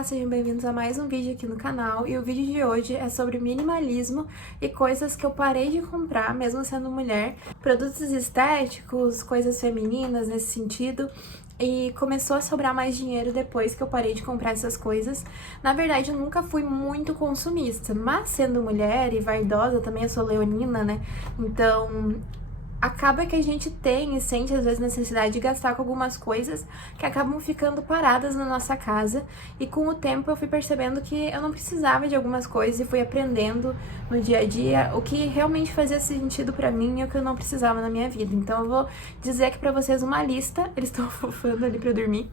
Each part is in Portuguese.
Olá, sejam bem-vindos a mais um vídeo aqui no canal, e o vídeo de hoje é sobre minimalismo e coisas que eu parei de comprar, mesmo sendo mulher, produtos estéticos, coisas femininas nesse sentido, e começou a sobrar mais dinheiro depois que eu parei de comprar essas coisas. Na verdade, eu nunca fui muito consumista, mas sendo mulher e vaidosa, também eu sou leonina, né? Então acaba que a gente tem e sente às vezes necessidade de gastar com algumas coisas que acabam ficando paradas na nossa casa, e com o tempo eu fui percebendo que eu não precisava de algumas coisas e fui aprendendo no dia a dia o que realmente fazia sentido pra mim e o que eu não precisava na minha vida. Então eu vou dizer aqui pra vocês uma lista, eles estão fofando ali pra dormir,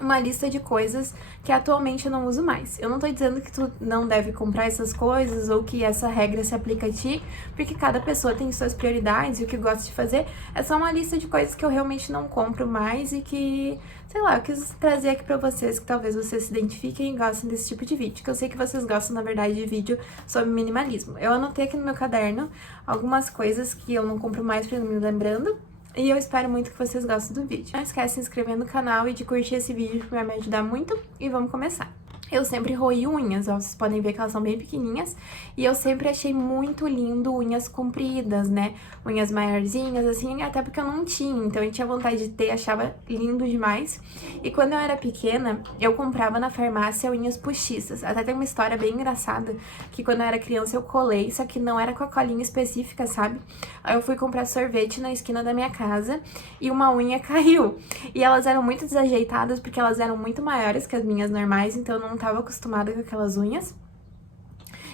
uma lista de coisas que atualmente eu não uso mais. Eu não tô dizendo que tu não deve comprar essas coisas ou que essa regra se aplica a ti, porque cada pessoa tem suas prioridades e o que gosta de fazer. É só uma lista de coisas que eu realmente não compro mais e que, sei lá, eu quis trazer aqui pra vocês, que talvez vocês se identifiquem e gostem desse tipo de vídeo, que eu sei que vocês gostam, na verdade, de vídeo sobre minimalismo. Eu anotei aqui no meu caderno algumas coisas que eu não compro mais pra me lembrando, e eu espero muito que vocês gostem do vídeo. Não esquece de se inscrever no canal e de curtir esse vídeo, que vai me ajudar muito. E vamos começar. Eu sempre roí unhas, ó, vocês podem ver que elas são bem pequenininhas, e eu sempre achei muito lindo unhas compridas, né, unhas maiorzinhas, assim, até porque eu não tinha, então eu tinha vontade de ter, achava lindo demais. E quando eu era pequena, eu comprava na farmácia unhas postiças, até tem uma história bem engraçada, que quando eu era criança eu colei, só que não era com a colinha específica, sabe? Aí eu fui comprar sorvete na esquina da minha casa, e uma unha caiu, e elas eram muito desajeitadas, porque elas eram muito maiores que as minhas normais, então eu não tava acostumada com aquelas unhas.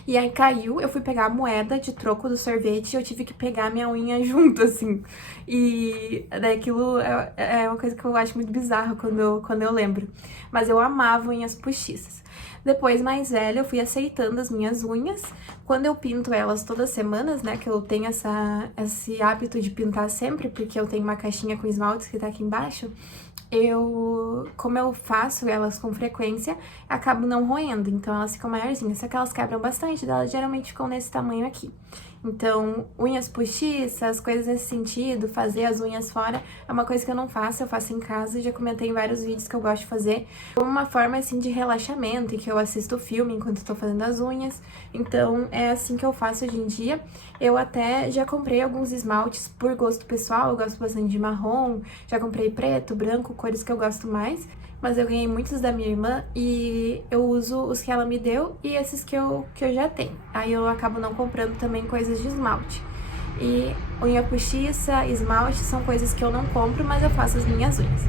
E aí caiu, eu fui pegar a moeda de troco do sorvete e eu tive que pegar a minha unha junto, assim. E daí aquilo é uma coisa que eu acho muito bizarra quando eu lembro. Mas eu amava unhas postiças. Depois, mais velha, eu fui aceitando as minhas unhas. Quando eu pinto elas todas as semanas, né, que eu tenho esse hábito de pintar sempre, porque eu tenho uma caixinha com esmaltes que tá aqui embaixo, como eu faço elas com frequência, acabo não roendo, então elas ficam maiorzinhas, só que elas quebram bastante, elas geralmente ficam nesse tamanho aqui. Então, unhas postiças, coisas nesse sentido, fazer as unhas fora, é uma coisa que eu não faço, eu faço em casa, já comentei em vários vídeos que eu gosto de fazer, como uma forma, assim, de relaxamento, e que eu assisto filme enquanto estou fazendo as unhas, então é assim que eu faço hoje em dia. Eu até já comprei alguns esmaltes por gosto pessoal, eu gosto bastante de marrom, já comprei preto, branco, cores que eu gosto mais, mas eu ganhei muitos da minha irmã e eu uso os que ela me deu e esses que eu já tenho. Aí eu acabo não comprando também coisas de esmalte. E unha postiça, esmalte são coisas que eu não compro, mas eu faço as minhas unhas.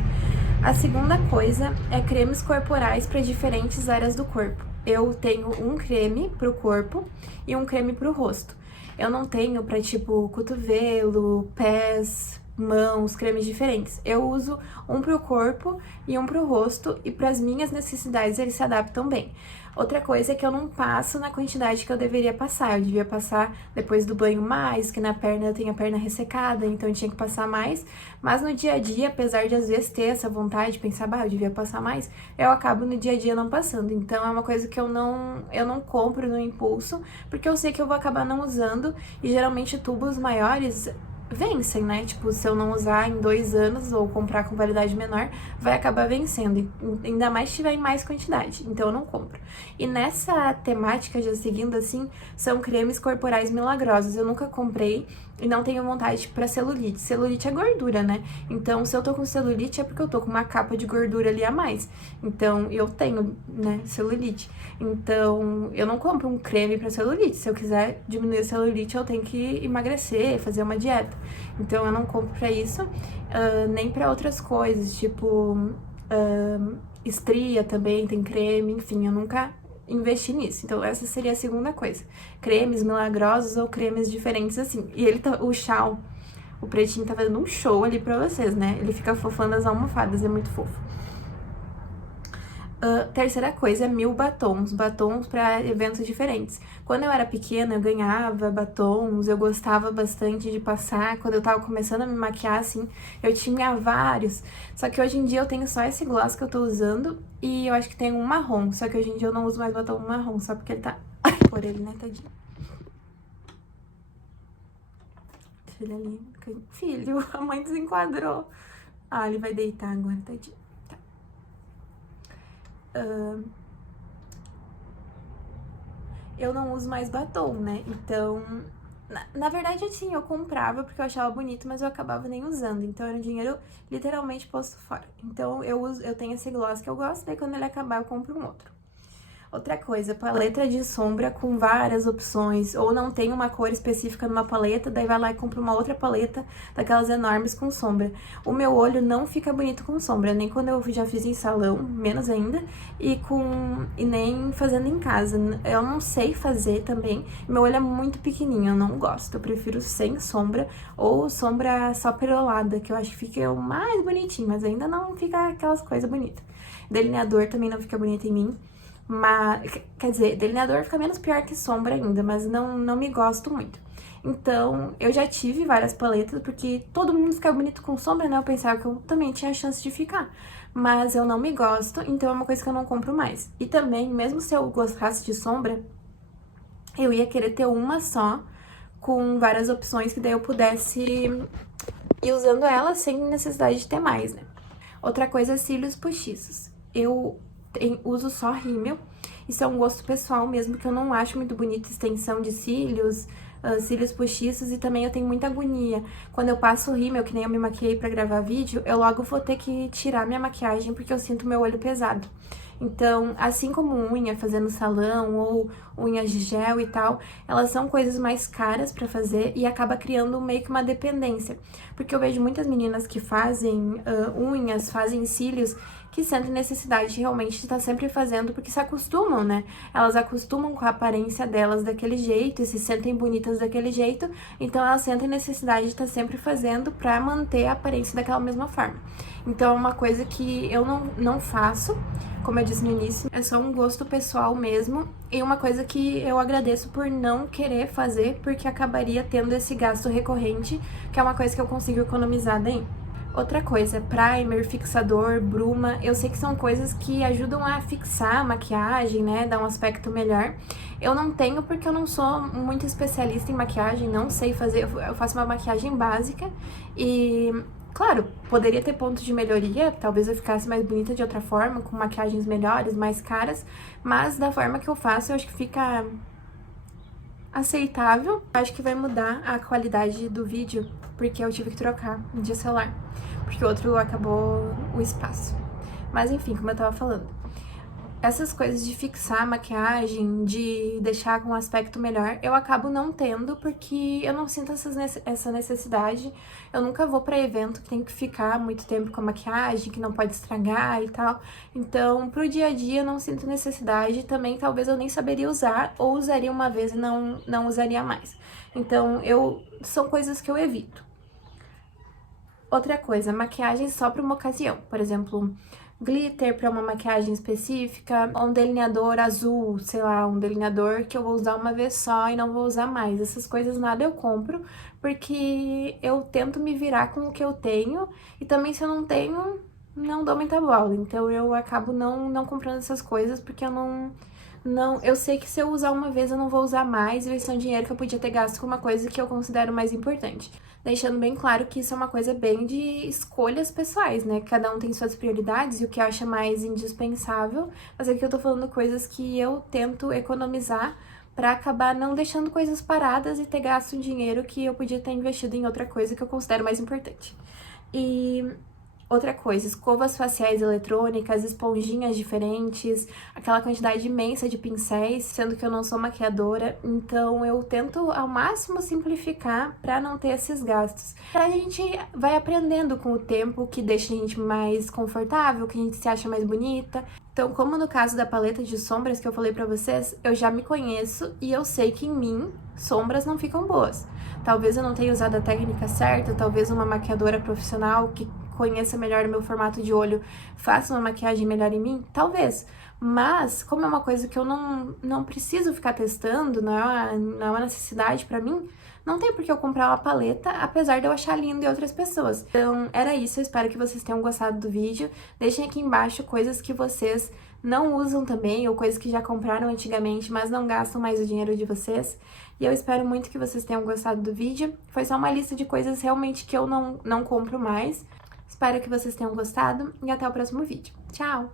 A segunda coisa é cremes corporais para diferentes áreas do corpo. Eu tenho um creme pro corpo e um creme pro rosto. Eu não tenho pra, tipo, cotovelo, pés, mãos, cremes diferentes. Eu uso um pro corpo e um pro rosto, e para as minhas necessidades eles se adaptam bem. Outra coisa é que eu não passo na quantidade que eu deveria passar. Eu devia passar depois do banho mais, que na perna eu tenho a perna ressecada, então eu tinha que passar mais. Mas no dia a dia, apesar de às vezes ter essa vontade de pensar, bah, eu devia passar mais, eu acabo no dia a dia não passando. Então é uma coisa que eu não compro no impulso, porque eu sei que eu vou acabar não usando, e geralmente tubos maiores vencem, né? Tipo, se eu não usar em 2 anos ou comprar com validade menor, vai acabar vencendo, ainda mais se tiver em mais quantidade, então eu não compro. E nessa temática, já seguindo assim, são cremes corporais milagrosos. Eu nunca comprei e não tenho vontade pra celulite. Celulite é gordura, né? Então, se eu tô com celulite é porque eu tô com uma capa de gordura ali a mais. Então, eu tenho, né, celulite. Então, eu não compro um creme pra celulite. Se eu quiser diminuir a celulite, eu tenho que emagrecer, fazer uma dieta. Então, eu não compro pra isso, nem pra outras coisas, tipo, estria também tem creme, enfim, eu nunca investi nisso. Então, essa seria a segunda coisa. Cremes milagrosos ou cremes diferentes assim. E o Shawn, o pretinho, tá fazendo um show ali pra vocês, né? Ele fica fofando as almofadas, é muito fofo. Terceira coisa é 1000 batons para eventos diferentes. Quando eu era pequena, eu ganhava batons, eu gostava bastante de passar. Quando eu tava começando a me maquiar, assim, eu tinha vários. Só que hoje em dia eu tenho só esse gloss que eu tô usando, e eu acho que tem um marrom. Só que hoje em dia eu não uso mais batom marrom, só porque ele tá... Ai, por ele, né, tadinho. Filho ali. Filho, a mãe desenquadrou. Ah, ele vai deitar agora, tadinho. Tá. eu não uso mais batom, né? Então, na verdade, assim, eu comprava porque eu achava bonito, mas eu acabava nem usando. Então, era um dinheiro literalmente posto fora. Então, eu tenho esse gloss que eu gosto, daí quando ele acabar, eu compro um outro. Outra coisa, paleta de sombra com várias opções, ou não tem uma cor específica numa paleta, daí vai lá e compra uma outra paleta daquelas enormes com sombra. O meu olho não fica bonito com sombra, nem quando eu já fiz em salão, menos ainda, e nem fazendo em casa. Eu não sei fazer também, meu olho é muito pequenininho, eu não gosto, eu prefiro sem sombra ou sombra só perolada, que eu acho que fica o mais bonitinho, mas ainda não fica aquelas coisas bonitas. Delineador também não fica bonito em mim. Mas, quer dizer, delineador fica menos pior que sombra ainda, mas não me gosto muito. Então, eu já tive várias paletas, porque todo mundo fica bonito com sombra, né? Eu pensava que eu também tinha chance de ficar. Mas eu não me gosto, então é uma coisa que eu não compro mais. E também, mesmo se eu gostasse de sombra, eu ia querer ter uma só, com várias opções, que daí eu pudesse ir usando ela sem necessidade de ter mais, né? Outra coisa é cílios postiços. Eu uso só rímel. Isso é um gosto pessoal mesmo, que eu não acho muito bonita extensão de cílios, cílios postiços, e também eu tenho muita agonia. Quando eu passo o rímel, que nem eu me maquiei pra gravar vídeo, eu logo vou ter que tirar minha maquiagem porque eu sinto meu olho pesado. Então, assim como unha fazendo salão ou unhas de gel e tal, elas são coisas mais caras pra fazer e acaba criando meio que uma dependência. Porque eu vejo muitas meninas que fazem unhas, fazem cílios, que sentem necessidade de realmente estar sempre fazendo, porque se acostumam, né? Elas acostumam com a aparência delas daquele jeito e se sentem bonitas daquele jeito, então elas sentem necessidade de estar sempre fazendo pra manter a aparência daquela mesma forma. Então é uma coisa que eu não faço, como eu disse no início, é só um gosto pessoal mesmo, e uma coisa que eu agradeço por não querer fazer, porque acabaria tendo esse gasto recorrente, que é uma coisa que eu consigo economizar daí. Outra coisa, primer, fixador, bruma, eu sei que são coisas que ajudam a fixar a maquiagem, né, dar um aspecto melhor. Eu não tenho porque eu não sou muito especialista em maquiagem, não sei fazer, eu faço uma maquiagem básica e, claro, poderia ter pontos de melhoria, talvez eu ficasse mais bonita de outra forma, com maquiagens melhores, mais caras, mas da forma que eu faço, eu acho que fica aceitável. Acho que vai mudar a qualidade do vídeo, porque eu tive que trocar de celular, porque o outro acabou o espaço. Mas enfim, como eu tava falando, essas coisas de fixar a maquiagem, de deixar com um aspecto melhor, eu acabo não tendo, porque eu não sinto essa necessidade. Eu nunca vou pra evento que tem que ficar muito tempo com a maquiagem, que não pode estragar e tal. Então, pro dia a dia, eu não sinto necessidade. Também, talvez eu nem saberia usar, ou usaria uma vez e não usaria mais. Então, são coisas que eu evito. Outra coisa, maquiagem só pra uma ocasião. Por exemplo, glitter pra uma maquiagem específica, ou um delineador azul, sei lá, um delineador que eu vou usar uma vez só e não vou usar mais. Essas coisas nada eu compro, porque eu tento me virar com o que eu tenho, e também se eu não tenho, não dou muita bola. Então eu acabo não comprando essas coisas, porque eu sei que se eu usar uma vez eu não vou usar mais, e vai ser um dinheiro que eu podia ter gasto com uma coisa que eu considero mais importante. Deixando bem claro que isso é uma coisa bem de escolhas pessoais, né? Cada um tem suas prioridades e o que acha mais indispensável, mas aqui eu tô falando coisas que eu tento economizar pra acabar não deixando coisas paradas e ter gasto um dinheiro que eu podia ter investido em outra coisa que eu considero mais importante. E outra coisa, escovas faciais eletrônicas, esponjinhas diferentes, aquela quantidade imensa de pincéis, sendo que eu não sou maquiadora, então eu tento ao máximo simplificar pra não ter esses gastos. A gente vai aprendendo com o tempo, que deixa a gente mais confortável, que a gente se acha mais bonita. Então, como no caso da paleta de sombras que eu falei pra vocês, eu já me conheço e eu sei que em mim sombras não ficam boas. Talvez eu não tenha usado a técnica certa, talvez uma maquiadora profissional que conheça melhor o meu formato de olho faça uma maquiagem melhor em mim, talvez. Mas, como é uma coisa que eu não preciso ficar testando, não é uma necessidade pra mim, não tem por que eu comprar uma paleta, apesar de eu achar lindo em outras pessoas. Então, era isso, eu espero que vocês tenham gostado do vídeo. Deixem aqui embaixo coisas que vocês não usam também, ou coisas que já compraram antigamente, mas não gastam mais o dinheiro de vocês. E eu espero muito que vocês tenham gostado do vídeo. Foi só uma lista de coisas realmente que eu não compro mais. Espero que vocês tenham gostado e até o próximo vídeo. Tchau!